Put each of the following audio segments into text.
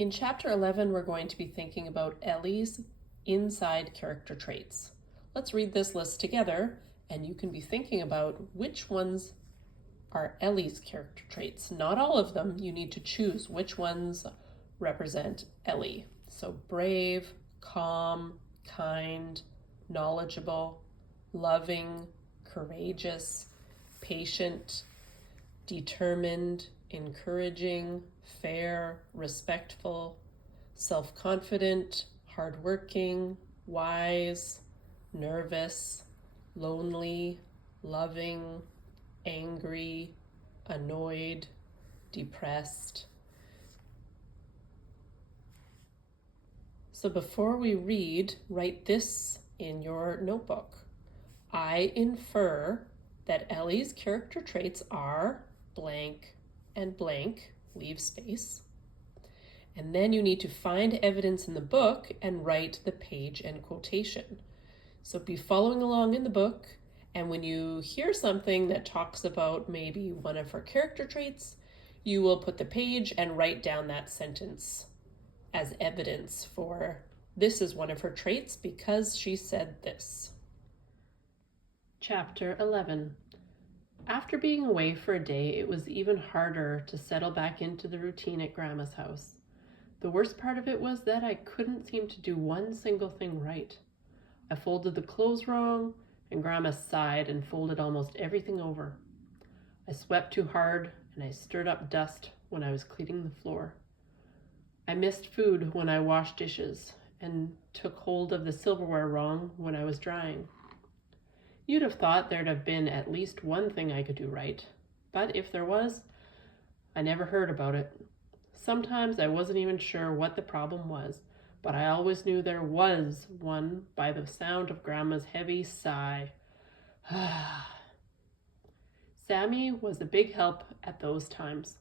In Chapter 11, we're going to be thinking about Ellie's inside character traits. Let's read this list together, and you can be thinking about which ones are Ellie's character traits. Not all of them. You need to choose which ones represent Ellie. So brave, calm, kind, knowledgeable, loving, courageous, patient, determined, encouraging, fair, respectful, self-confident, hardworking, wise, nervous, lonely, loving, angry, annoyed, depressed. So before we read, write this in your notebook. I infer that Ellie's character traits are blank and blank, leave space. And then you need to find evidence in the book and write the page and quotation. So be following along in the book, and when you hear something that talks about maybe one of her character traits, you will put the page and write down that sentence as evidence for this is one of her traits because she said this. Chapter 11. After being away for a day, it was even harder to settle back into the routine at Grandma's house. The worst part of it was that I couldn't seem to do one single thing right. I folded the clothes wrong, and Grandma sighed and folded almost everything over. I swept too hard, and I stirred up dust when I was cleaning the floor. I missed food when I washed dishes, and took hold of the silverware wrong when I was drying. You'd have thought there'd have been at least one thing I could do right, but if there was, I never heard about it. Sometimes I wasn't even sure what the problem was, but I always knew there was one by the sound of Grandma's heavy sigh. Sammy was a big help at those times.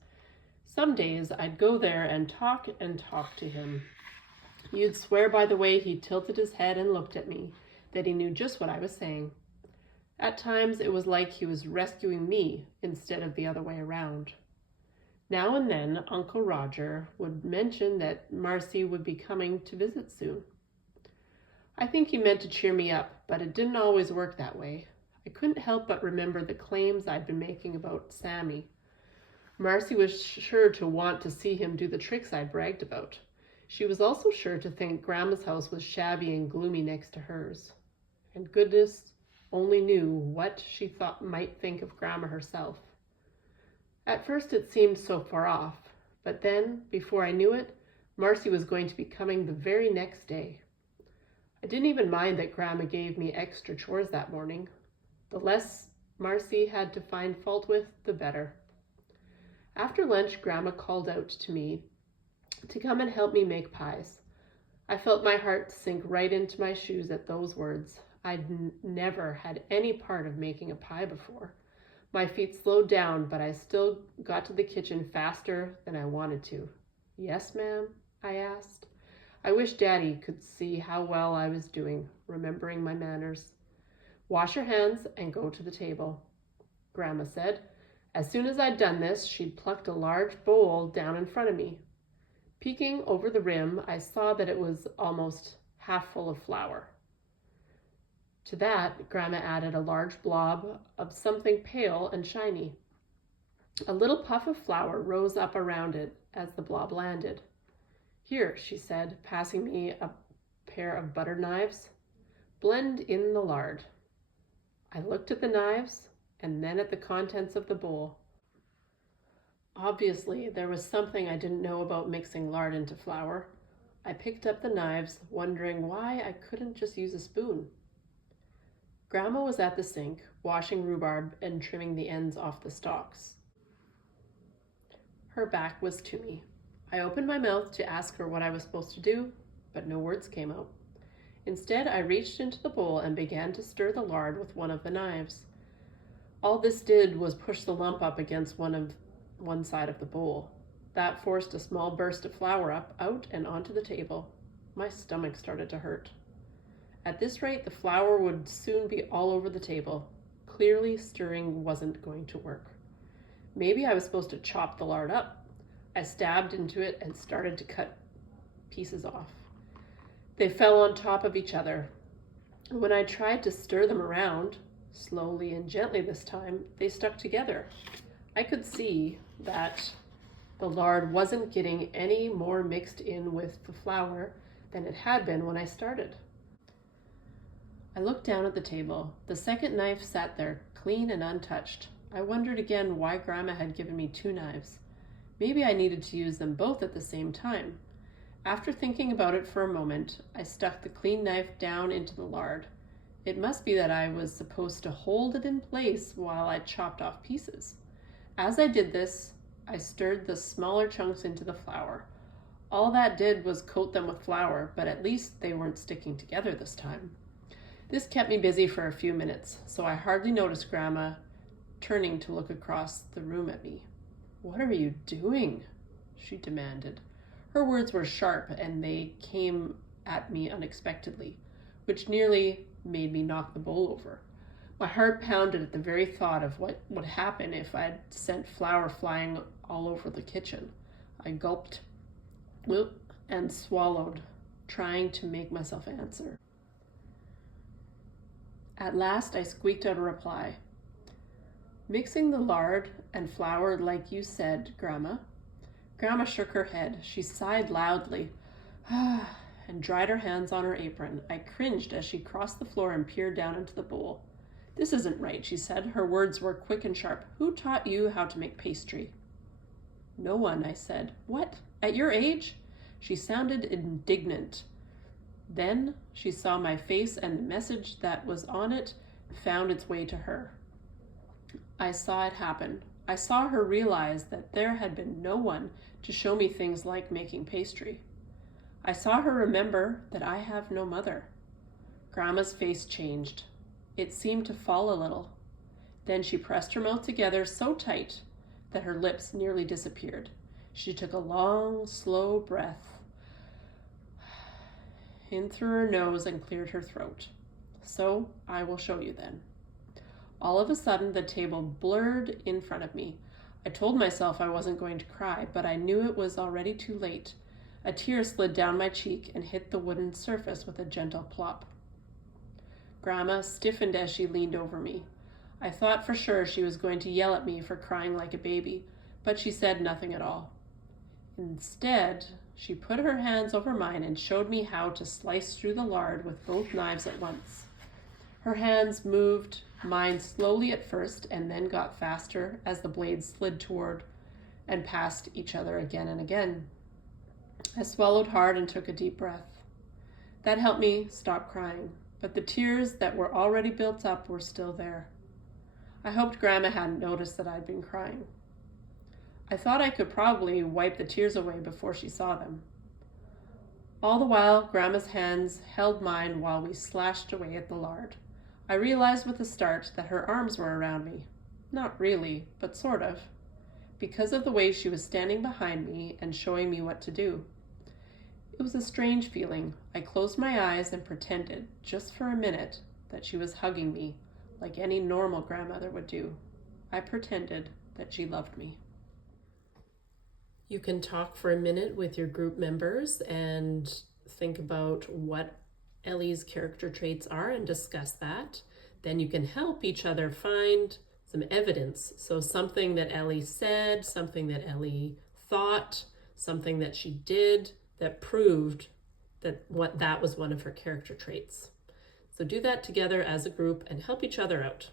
Some days I'd go there and talk to him. You'd swear by the way he tilted his head and looked at me that he knew just what I was saying. At times it was like he was rescuing me instead of the other way around. Now and then Uncle Roger would mention that Marcy would be coming to visit soon. I think he meant to cheer me up, but it didn't always work that way. I couldn't help but remember the claims I'd been making about Sammy. Marcy was sure to want to see him do the tricks I bragged about. She was also sure to think Grandma's house was shabby and gloomy next to hers. And goodness only knew what she might think of Grandma herself. At first it seemed so far off, but then, before I knew it, Marcy was going to be coming the very next day. I didn't even mind that Grandma gave me extra chores that morning. The less Marcy had to find fault with, the better. After lunch, Grandma called out to me to come and help me make pies. I felt my heart sink right into my shoes at those words. I'd never had any part of making a pie before. My feet slowed down, but I still got to the kitchen faster than I wanted to. Yes, ma'am? I asked. I wish Daddy could see how well I was doing, remembering my manners. Wash your hands and go to the table, Grandma said. As soon as I'd done this, she'd plucked a large bowl down in front of me. Peeking over the rim, I saw that it was almost half full of flour. To that, Grandma added a large blob of something pale and shiny. A little puff of flour rose up around it as the blob landed. Here, she said, passing me a pair of butter knives. Blend in the lard. I looked at the knives and then at the contents of the bowl. Obviously, there was something I didn't know about mixing lard into flour. I picked up the knives, wondering why I couldn't just use a spoon. Grandma was at the sink, washing rhubarb and trimming the ends off the stalks. Her back was to me. I opened my mouth to ask her what I was supposed to do, but no words came out. Instead, I reached into the bowl and began to stir the lard with one of the knives. All this did was push the lump up against one side of the bowl. That forced a small burst of flour out and onto the table. My stomach started to hurt. At this rate, the flour would soon be all over the table. Clearly, stirring wasn't going to work. Maybe I was supposed to chop the lard up. I stabbed into it and started to cut pieces off. They fell on top of each other. When I tried to stir them around, slowly and gently this time, they stuck together. I could see that the lard wasn't getting any more mixed in with the flour than it had been when I started. I looked down at the table. The second knife sat there, clean and untouched. I wondered again why Grandma had given me 2 knives. Maybe I needed to use them both at the same time. After thinking about it for a moment, I stuck the clean knife down into the lard. It must be that I was supposed to hold it in place while I chopped off pieces. As I did this, I stirred the smaller chunks into the flour. All that did was coat them with flour, but at least they weren't sticking together this time. This kept me busy for a few minutes, so I hardly noticed Grandma turning to look across the room at me. "What are you doing?" she demanded. Her words were sharp and they came at me unexpectedly, which nearly made me knock the bowl over. My heart pounded at the very thought of what would happen if I'd sent flour flying all over the kitchen. I gulped and swallowed, trying to make myself answer. At last I squeaked out a reply. "Mixing the lard and flour like you said, Grandma." Grandma shook her head. She sighed loudly and dried her hands on her apron. I cringed as she crossed the floor and peered down into the bowl. "This isn't right," she said. Her words were quick and sharp. "Who taught you how to make pastry?" "No one," I said. "What? At your age?" She sounded indignant. Then she saw my face and the message that was on it found its way to her. I saw it happen. I saw her realize that there had been no one to show me things like making pastry. I saw her remember that I have no mother. Grandma's face changed. It seemed to fall a little. Then she pressed her mouth together so tight that her lips nearly disappeared. She took a long, slow breath in through her nose and cleared her throat. "So I will show you then." All of a sudden, the table blurred in front of me. I told myself I wasn't going to cry, but I knew it was already too late. A tear slid down my cheek and hit the wooden surface with a gentle plop. Grandma stiffened as she leaned over me. I thought for sure she was going to yell at me for crying like a baby, but she said nothing at all. Instead, she put her hands over mine and showed me how to slice through the lard with both knives at once. Her hands moved mine slowly at first and then got faster as the blades slid toward and past each other again and again. I swallowed hard and took a deep breath. That helped me stop crying, but the tears that were already built up were still there. I hoped Grandma hadn't noticed that I'd been crying. I thought I could probably wipe the tears away before she saw them. All the while, Grandma's hands held mine while we slashed away at the lard. I realized with a start that her arms were around me. Not really, but sort of, because of the way she was standing behind me and showing me what to do. It was a strange feeling. I closed my eyes and pretended, just for a minute, that she was hugging me, like any normal grandmother would do. I pretended that she loved me. You can talk for a minute with your group members and think about what Ellie's character traits are and discuss that. Then you can help each other find some evidence. So something that Ellie said, something that Ellie thought, something that she did that proved that was one of her character traits. So do that together as a group and help each other out.